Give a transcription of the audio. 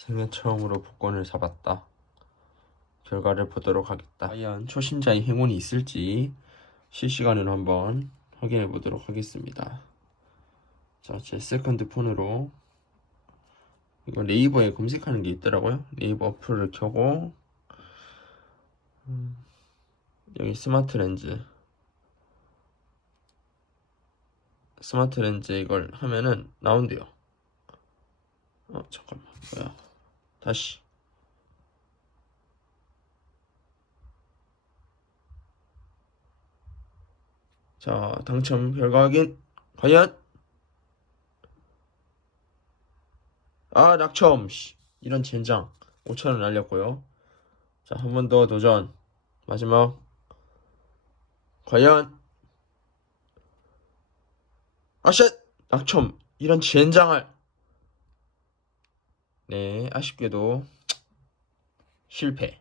생애 처음으로 복권을 사봤다. 결과를 보도록 하겠다. 과연 초심자의 행운이 있을지 실시간으로 한번 확인해 보도록 하겠습니다. 자, 제 세컨드 폰으로 이거 네이버에 검색하는 게 있더라고요. 네이버 어플을 켜고 음, 여기 스마트 렌즈 스마트 렌즈 이걸 하면은 나온대요. 어 잠깐만 뭐야 다시. 자 당첨 결과 확인 과연? 아 낙첨. 씨, 이런 젠장. 5천원 날렸고요. 자 한 번 더 도전. 마지막. 과연? 아쉣! 낙첨. 이런 젠장을 네 아쉽게도 실패